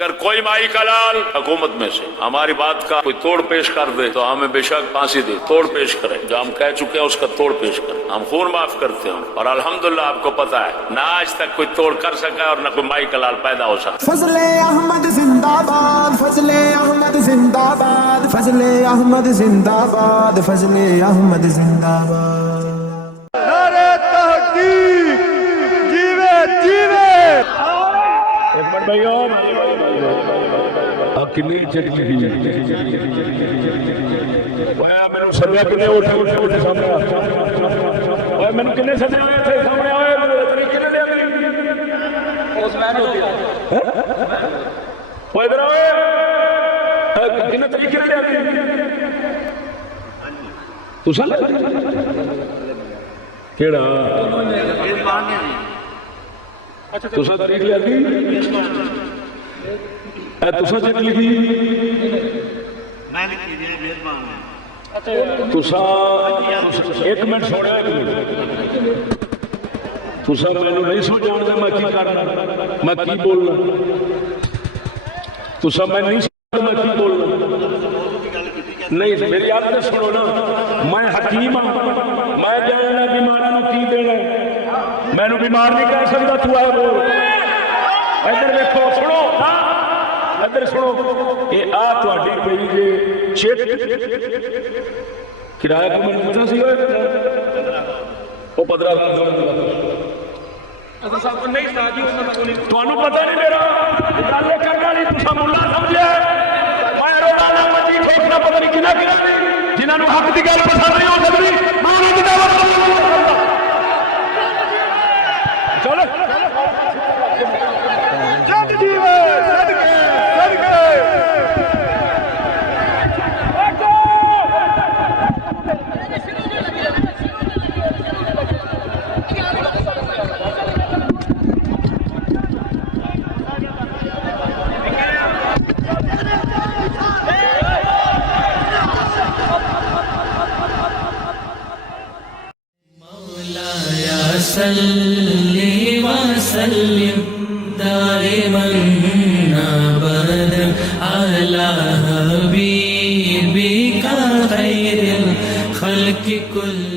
अगर कोई माई का लाल हुकूमत में से हमारी बात का कोई तोड़ पेश कर दे तो हमें बेशक फांसी दे, तोड़ पेश करें। जो हम कह चुके हैं उसका तोड़ पेश करें। हम खून माफ करते हैं और अल्हम्दुलिल्लाह आपको पता है ना आज तक कोई तोड़ कर सका और न कोई माई का लाल पैदा हो सका। फजले अहमद जिंदाबाद, फजले अहमद जिंदाबाद, फजले अहमद जिंदाबाद, फजले अहमद जिंदाबाद। नारे तहकीक जीवे जीवे। एक मिनट भाई और किन्नी चली मैंने सर्वे किन्ने उठे उठे उठे सामने ओए मैंने किन्ने सदे आए थे सामने आए किन्ने दे अगली उस्मान होती है ओए इधर आओ किन्ने तरीके दे अगली तू सल केड़ा अच्छा तुसा तारीख लिखी तुसा चेक लिखी मैं लिखी दी मेहरबान तुसा एक मिनट छोड़ो एक मिनट तुसा मैनू नहीं समझाणदे मैं की करना मैं की बोलना तुसा मैं नहीं समझदा मैं की बोलना नहीं मेरी आदत सुनो ना मैं हकीम हां मैं जानना बीमारां नूं की देना मैनू बीमार नहीं कह सकता तू आए बोल इधर देखो सुनो इधर सुनो ये आ तुहाडी पई जे चेक किराया को मैंने पूछना सी वो 15,000 अच्छा साहब नहीं साजी तुहानू पता नहीं मेरा गल करने वाली तुसा मुल्ला समझिया मैं रोजाना मची ठोकना पता नहीं किना किना जिन्हां हक की गल पसंद नहीं हो सकती मैं उन्हां की दावत चलो जग जीवे सदके सदके सल्ली व सल्लिम दाइमन अबदन अला हबीबिका खैरिल खल्क़ि कुल्ल